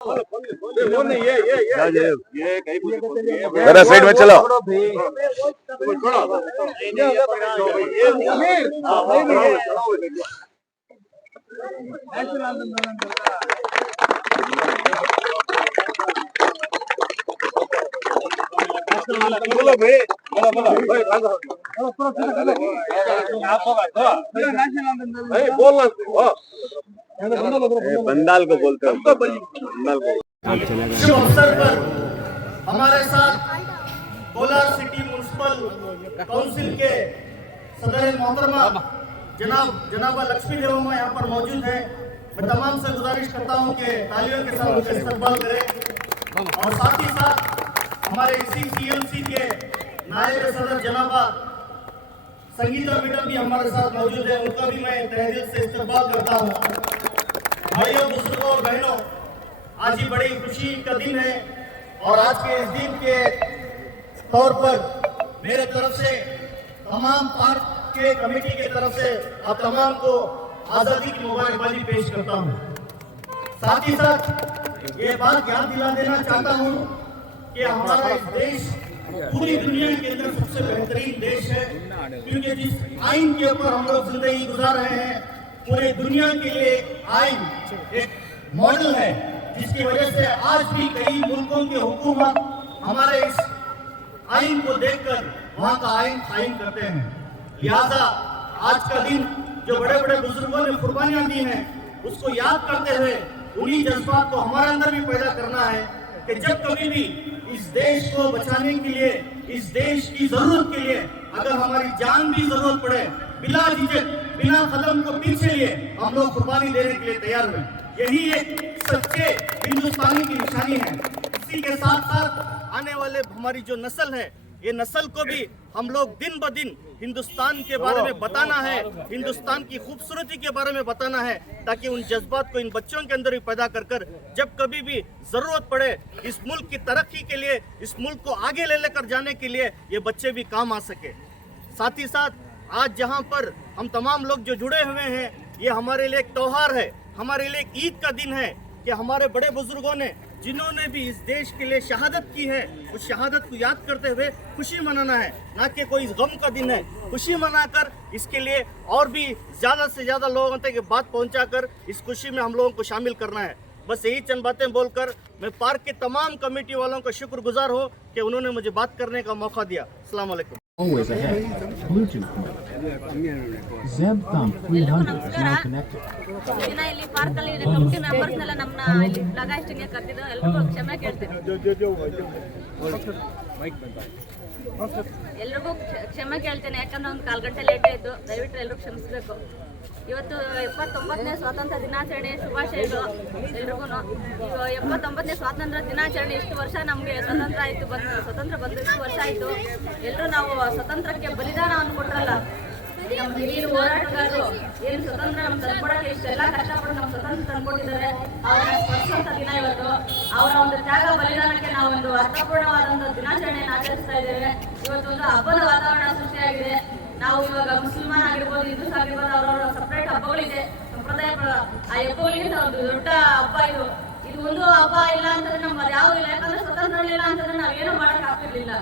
जरा साइड में चलो। बंदाल को बोलते हैं, बंदाल को। शुभ अवसर पर हमारे साथ कोलार सिटी म्युनिसिपल काउंसिल के सदर मोहतरमा जनाबा लक्ष्मी देवमा यहाँ पर मौजूद है। मैं तमाम से गुजारिश करता हूँ कि तालियों के साथ उनका इस्तकबाल करें और साथ ही साथ हमारे इसी CMC के नायब सदर जनाबा संगीता मैडम भी हमारे साथ मौजूद है, उनका भी मैं तहे दिल से इस्तकबाल करता हूँ। भाइयों, बुजुर्गों और बहनों, आज ही बड़ी खुशी का दिन है और आज के इस दिन के तौर पर मेरे तरफ से तमाम पार्क के कमेटी के तरफ से आप तमाम को आजादी की मुबारकबादी पेश करता हूं। साथ ही साथ ये बात याद दिला देना चाहता हूं कि हमारा इस देश पूरी दुनिया के अंदर सबसे बेहतरीन देश है, क्योंकि जिस आइन के ऊपर हम लोग जिंदगी गुजार रहे हैं पूरी दुनिया के लिए आइन एक मॉडल है, जिसकी वजह से आज भी कई मुल्कों की हुकूमत हमारे इस आइन को देखकर वहां का आइन कायम करते हैं। लिहाजा आज का दिन जो बड़े बड़े बुजुर्गों ने कुर्बानियां दी हैं उसको याद करते हुए उन्हीं जज्बात को हमारे अंदर भी पैदा करना है कि जब कभी भी इस देश को बचाने के लिए, इस देश की जरूरत के लिए अगर हमारी जान भी जरूरत पड़े, बिला झिझक बिना कदम को पीछे लिए हम लोग कुर्बानी देने के लिए तैयार हुए। यही एक सच्चे हिंदुस्तानी की निशानी है। इसी के साथ साथ आने वाले हमारी जो नस्ल है, ये नस्ल को भी हम लोग दिन ब दिन हिंदुस्तान के बारे में बताना है, हिंदुस्तान की खूबसूरती के बारे में बताना है, ताकि उन जज्बात को इन बच्चों के अंदर भी पैदा कर कर जब कभी भी जरूरत पड़े इस मुल्क की तरक्की के लिए, इस मुल्क को आगे ले लेकर जाने के लिए ये बच्चे भी काम आ सके। साथ ही साथ आज जहाँ पर हम तमाम लोग जो जुड़े हुए हैं, ये हमारे लिए एक त्योहार है, हमारे लिए एक ईद का दिन है कि हमारे बड़े बुजुर्गों ने जिन्होंने भी इस देश के लिए शहादत की है, उस शहादत को याद करते हुए खुशी मनाना है, ना कि कोई गम का दिन है। खुशी मनाकर इसके लिए और भी ज़्यादा से ज़्यादा लोगों तक ये बात पहुंचाकर इस खुशी में हम लोगों को शामिल करना है। बस यही चंद बातें बोलकर मैं पार्क के तमाम कमेटी वालों का शुक्रगुजार हो कि उन्होंने मुझे बात करने का मौका दिया। अस्सलाम वालेकुम। Always ahead. Bluetooth. ZEBTHUMB 300 is now connected. ಇಲ್ಲಿ ಪಾರ್ಕ್ ಅಲ್ಲಿ ಕಮಿಟಿ ಮೆಂಬರ್ಸ್ ಎಲ್ಲ ನಮ್ಮನ್ನ ಇಲ್ಲಿ ಫ್ಲಾಗ್ ಹಾಸ್ಟಿಂಗ್ ಕರೆದಿದ್ದು ಎಲ್ಲರಿಗೂ ಕ್ಷಮೆ ಕೇಳ್ತೀನಿ. ಎಲ್ರಿಗೂ ಕ್ಷಮೆ ಕೇಳ್ತೇನೆ, ಯಾಕಂದ್ರೆ ಒಂದು 4 ಗಂಟೆ ಲೇಟ್ ಆಯಿತು, ದಯವಿಟ್ಟು ಎಲ್ಲರೂ ಕ್ಷಮಿಸಬೇಕು. ಇವತ್ತು 79ನೇ ಸ್ವಾತಂತ್ರ್ಯ ದಿನಾಚರಣೆ ಶುಭಾಶಯಗಳು ಎಲ್ರಿಗೂ. 79ನೇ ಸ್ವಾತಂತ್ರ್ಯ ದಿನಾಚರಣೆ ಇಷ್ಟು ವರ್ಷ ನಮಗೆ ಸ್ವತಂತ್ರ ಆಯಿತು, ಸ್ವತಂತ್ರ ಬಂದು ಇಷ್ಟು ವರ್ಷ ಆಯಿತು. ಎಲ್ಲರೂ ನಾವು ಸ್ವತಂತ್ರಕ್ಕೆ ಬಲಿದಾನವನ್ನು ಕೊಟ್ಟರಲ್ಲ, ನಮ್ಮ ಹಿರಿಯರು ಹೋರಾಟಗಾರರು ಏನು ಸ್ವತಂತ್ರ ನಮ್ಮ ತಂದ್ಕೊಡಕ್ಕೆ ಇಷ್ಟೆಲ್ಲ ಕಷ್ಟಪಟ್ಟು ನಮ್ಮ ಸ್ವತಂತ್ರ ತಂದ್ಕೊಟ್ಟಿದ್ದಾರೆ, ಅವರ ಸ್ಮರಿಸುವಂಥ ದಿನ ಇವತ್ತು. ಅವರ ಒಂದು ತ್ಯಾಗ ಬಲಿದಾನಕ್ಕೆ ನಾವು ಒಂದು ಅರ್ಥಪೂರ್ಣವಾದಂಥ ದಿನಾಚರಣೆಯನ್ನು ಆಚರಿಸ್ತಾ ಇದ್ದೇವೆ. ಇವತ್ತೊಂದು ಹಬ್ಬದ ವಾತಾವರಣ ಸೃಷ್ಟಿಯಾಗಿದೆ. ನಾವು ಇವಾಗ ಮುಸಲ್ಮಾನ್ ಆಗಿರ್ಬೋದು, ಹಿಂದೂಸ್ ಆಗಿರ್ಬೋದು, ಅವರವರ ಸಪ್ರೇಟ್ ಹಬ್ಬಗಳಿದೆ, ಸಂಪ್ರದಾಯ. ಆ ಹಬ್ಬಗಳಿಗಿಂತ ಒಂದು ದೊಡ್ಡ ಹಬ್ಬ ಇದು. ಇದು ಒಂದು ಹಬ್ಬ ಇಲ್ಲ ಅಂತಂದ್ರೆ ನಮ್ಮದು ಯಾವುದೂ ಇಲ್ಲ, ಯಾಕಂದ್ರೆ ಸ್ವತಂತ್ರ ಇಲ್ಲ ಅಂತಂದ್ರೆ ನಾವೇನು ಮಾಡಕ್ ಆಗ್ತಿರ್ಲಿಲ್ಲ.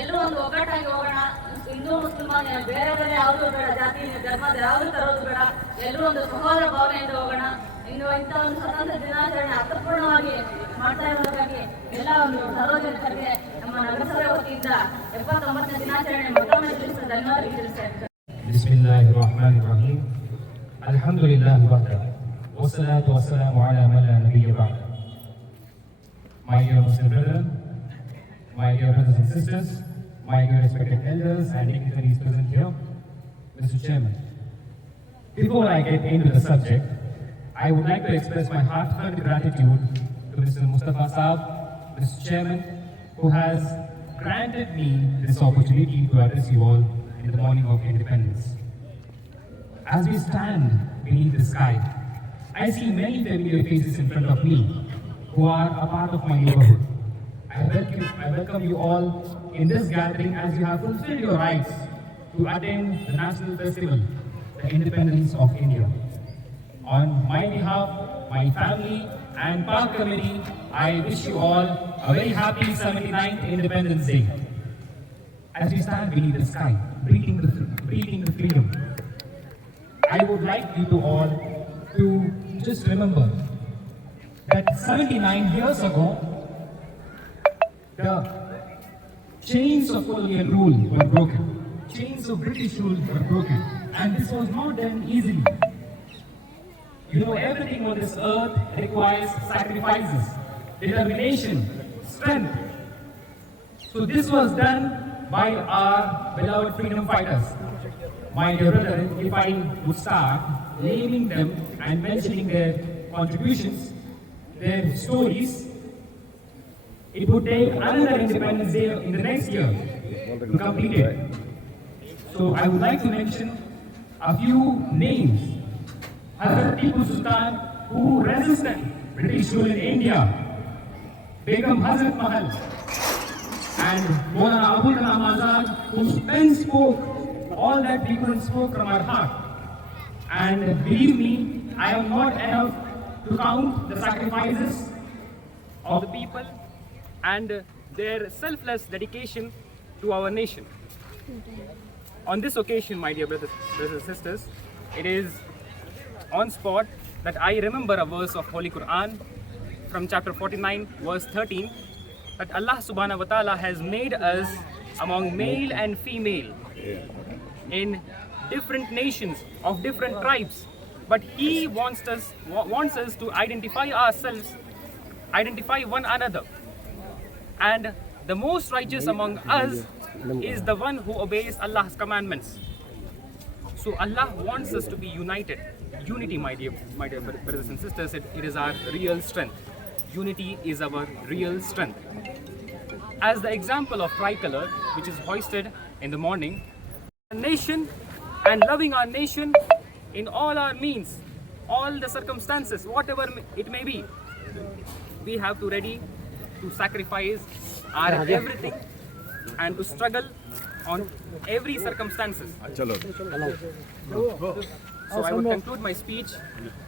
ಎಲ್ಲರೂ ಒಂದು ಒಗ್ಗಟ್ಟಾಗಿ ಹೋಗೋಣ. ಹಿಂದೂ ಮುಸಲ್ಮಾನ್ ಬೇರೆ ಬೇರೆ ಯಾವುದು ಬೇಡ, ಜಾತಿ ಧರ್ಮದ ಯಾವುದು ತರೋದು ಬೇಡ, ಎಲ್ಲರೂ ಒಂದು ಸಹೋದರ ಭಾವನೆಯಿಂದ ಹೋಗೋಣ. ಇನ್ನು ಇಂಥ ಒಂದು ಸ್ವತಂತ್ರ ದಿನಾಚರಣೆ ಅರ್ಥಪೂರ್ಣವಾಗಿ ಮಾಡ್ತಾ ಇರೋದಕ್ಕಾಗಿ ಎಲ್ಲ ಒಂದು ಸಾರ್ವಜನಿಕರಿಗೆ ನಮ್ಮ ನಗರಸಭೆ ವತಿಯಿಂದ 79ನೇ ದಿನಾಚರಣೆ ಮತ್ತೊಮ್ಮೆ ತಿಳಿಸಿದ ಧನ್ಯವಾದ ತಿಳಿಸ್ತಾ ಇದ್ದಾರೆ. ಬಿಸ್ಮಿಲ್ಲಾಹಿರ್ ರಹಮಾನಿರ್ ರಹೀಮ್. ಅಲ್ಹಮ್ದುಲಿಲ್ಲಾಹಿ ವಹದ ವಸ್ಸಲಾತು ವಸ್ಸಲಾಮು ಅಲಾ ಮನ್ ಲಾ ನಬಿಯ್ಯ ಬಅದ. My dear Muslim brethren, my dear brothers and sisters, my dear respected elders and dignitaries present here, Mr. Chairman, before I get into the subject, I would like to express my heartfelt gratitude to Mr. Mustafa Saab, Mr. Chairman, who has granted me this opportunity to address you all in the morning of independence. As we stand beneath the sky, I see many familiar faces in front of me who are a part of my neighborhood. I welcome you all in this gathering as you have fulfilled your rights to attend the national festival, the independence of India. On my behalf, my family and Park Committee, I wish you all a very happy 79th Independence Day. As we stand beneath the sky, breathing the freedom, I would like you to all to just remember that 79 years ago, the chains of colonial rule were broken, chains of British rule were broken, and this was not done easily. You know, everything on this earth requires sacrifices, determination, strength. So this was done by our beloved freedom fighters. My dear brother, if I would start naming them and mentioning their contributions, their stories, it would take another Independence Day in the next year to complete it. So I would like to mention a few names. Hazrat Tipu Sultan, who resisted British rule in India, Begum Hazrat Mahal, and Maulana Abul Kalam Azad, whose pen spoke all that we couldn't spoke from our heart. And believe me, I am not enough to count the sacrifices of the people and their selfless dedication to our nation. On this occasion, my dear brothers and sisters, it is on spot that I remember a verse of Holy Quran from chapter 49, verse 13, that Allah subhanahu wa ta'ala has made us among male and female in different nations of different tribes, but He wants us to identify ourselves, identify one another, and the most righteous among us is the one who obeys Allah's commandments. So Allah wants us to be united. Unity, my dear brothers and sisters, it is our real strength. Unity is our real strength. As the example of tricolor, which is hoisted in the morning, a nation and loving our nation in all our means, all the circumstances, whatever it may be, we have to ready to sacrifice our everything and to struggle on every circumstances. So I would conclude my speech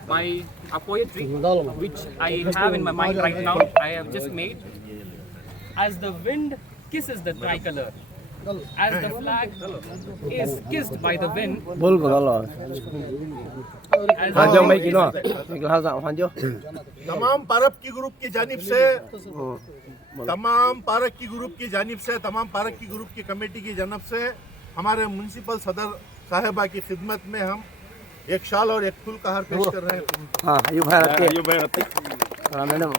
by a poetry which I have in my mind right now, I have just made. As the wind kisses the tricolor, as the flag is kissed by the wind, तमाम park की group की जानिब से तमाम park की group की committee की जानिब से हमारे म्युनिसिपल सदर साहिबा की खिदमत में हम एक शाल और एक फूल का हार पेश कर रहे हैं। मैडम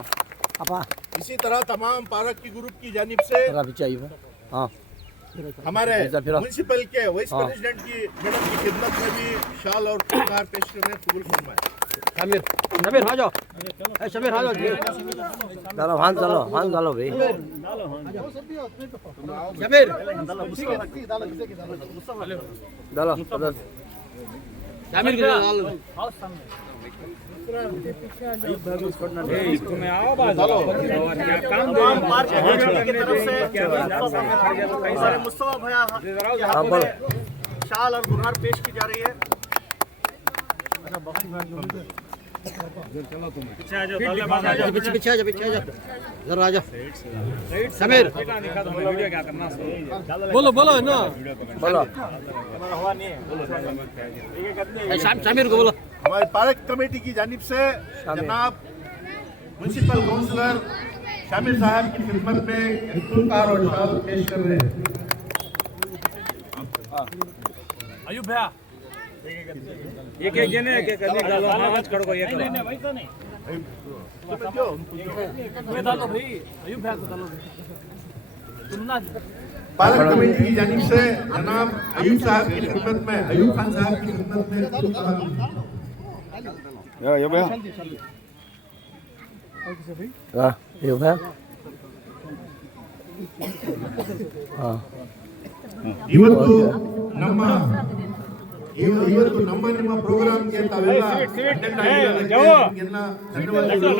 इसी तरह तमाम पारक की ग्रुप की जानिब से हमारे म्युनिसिपल के वाइस प्रेसिडेंट की मैडम की खिदमत में भी शाल और फूल का हार पेश कर रहे हैं। कबूल फरमाएं। शमीर आ जाओ, शमीर आ जाओ, चलो भान चलो भाई शमीर डालो शमीर तुम्हें आओ मुस्तफा भैया शाल और गुहार पेश की जा रही है। पीछे आ जा जरा आ जा समीर बोलो ना बोलो समीर को बोलो। हमारे पार्क कमेटी की जानिब से जनाब म्युनिसिपल काउंसलर शामिर साहब की खिदमत में फूलकार और शाल पेश कर रहे हैं। अयूब भैया एक जने के करने गालो आवाज करो ये नहीं भाई तो नहीं तुम्हें डालो भाई अयूब भैया को डालो तुम ना पार्क कमेटी की जानिब से जनाब अयूब साहब की खिदमत में अयूब खान साहब की खिदमत में ये भैया ये भैया ಇವತ್ತು ನಮ್ಮ ನಿಮ್ಮ ಪ್ರೋಗ್ರಾಮ್ಗೆ ತಾವೆಲ್ಲ ಅಟೆಂಡ್ ಆಗಿರೋದಕ್ಕೆಲ್ಲ ಧನ್ಯವಾದಗಳು.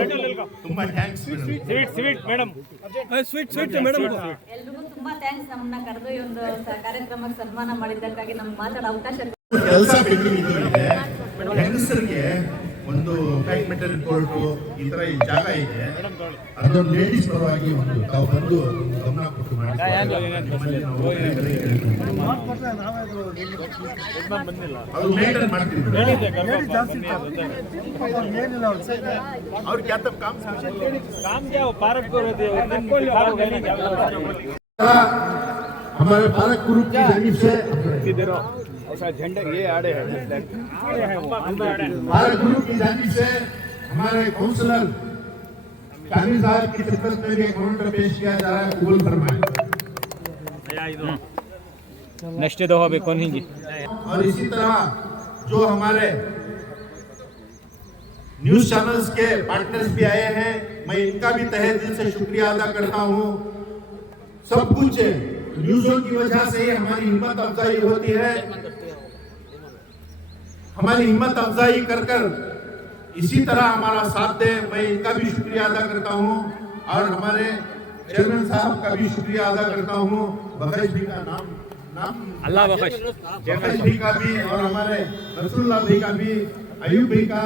ತುಂಬಾ ಥ್ಯಾಂಕ್ಸ್ ಸ್ವೀಟ್ ಮೇಡಮ್ ಎಲ್ರಿಗೂ ತುಂಬಾ ಥ್ಯಾಂಕ್ಸ್ ನಮ್ಮನ್ನ ಕರೆದು ಈ ಒಂದು ಕಾರ್ಯಕ್ರಮಕ್ಕೆ ಸನ್ಮಾನ ಮಾಡಿದ್ದಕ್ಕಾಗಿ ನಮ್ಗೆ ಮಾತಾಡೋ ಅವಕಾಶ ಕೆಲಸ ಪೆಂಡಿಂಗ್ ಇದ್ದವರಿಗೆ ಹೆಂಗಸರಿಗೆ ಒಂದು ಬ್ಯಾಡ್ಮಿಂಟನ್ ಕೋರ್ಟು ಈ ಥರ ಈ ಜಾಗ ಇದೆ, ಅದೊಂದು ಲೇಡೀಸ್ ಪರವಾಗಿ ಒಂದು ತಾವು ಬಂದು ಗಮನ ಕೊಟ್ಟು ಮಾಡಿ ಅದು ಮೇಂಟೈನ್ ಮಾಡ್ತೀವಿ. ಅವ್ರಿಗೆ ಯಾವ हमारे पालक ग्रुप की जानिब से झंडा ये आड़े हैं पालक ग्रुप की जानिब से हमारे काउंसलर कामी साहब की खिदमत में भी काउंटर पेश किया जा रहा है, कबूल फरमाएं। नेक्स्ट दो अभी कौन ही और इसी तरह जो हमारे न्यूज चैनल्स के पार्टनर्स भी आए हैं, मैं इनका भी तहे दिल से शुक्रिया अदा करता हूं। सब कुछ न्यूज़ों की वजह से ही हमारी हिम्मत अफजाई होती है। हमारी हिम्मत अफजाई कर कर इसी तरह हमारा साथ दे, मैं इनका भी शुक्रिया अदा करता हूं और हमारे चेयरमैन साहब का भी शुक्रिया अदा करता हूं। बखश भी का नाम अल्लाह बख्श बखश भी का भी और हमारे रसूलुल्लाह भी का भी, अयूब भी का,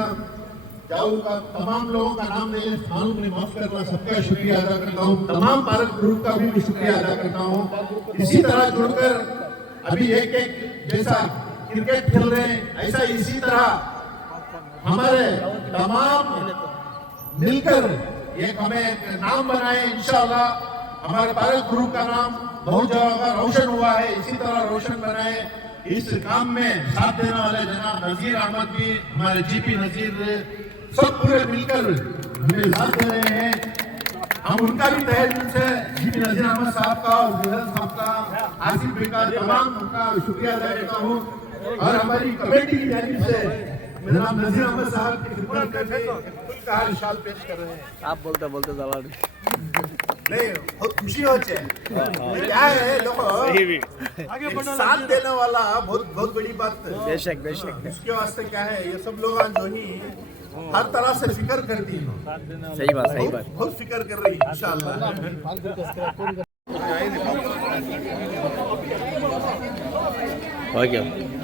जाऊ का, तमाम लोगों का नाम नहीं मालूम नहीं, माफ करना, सबका शुक्रिया अदा करता हूँ। तमाम पालक ग्रुप का भी शुक्रिया अदा करता हूँ। इसी तरह जुड़कर अभी एक एक जैसा क्रिकेट खेल रहे हैं, ऐसा इसी तरह हमारे तमाम मिलकर एक हमें एक नाम बनाए। इंशाअल्लाह हमारे पालक ग्रुप का नाम बहुत जगह रोशन हुआ है, इसी तरह रोशन बनाए। इस काम में साथ देने वाले जनाब नजीर अहमद भी, हमारे जीपी नजीर, सब पूरे मिलकर हमें साथ दे रहे हैं। हम उनका भी तहे दिल से जीपी नजीर अहमद साहब का और जुहल साहब का, आसिफ भाई का, तमाम उनका शुक्रिया अदा करता हूँ। और हमारी कमेटी की जानिब से जनाब नजीर अहमद साहब की खिदमत करने का शाल पेश कर रहे हैं। आप बोलते बोलते जवाब नहीं, बहुत खुशी होती है। क्या है लोगों, साथ देने वाला बहुत बहुत बड़ी बात है। बेशक बेशक इसके वास्ते क्या है, ये सब लोग जो ही हर तरह से फिक्र करती है, सही बात बहुत फिक्र कर रही है इंशाअल्लाह। हो गया।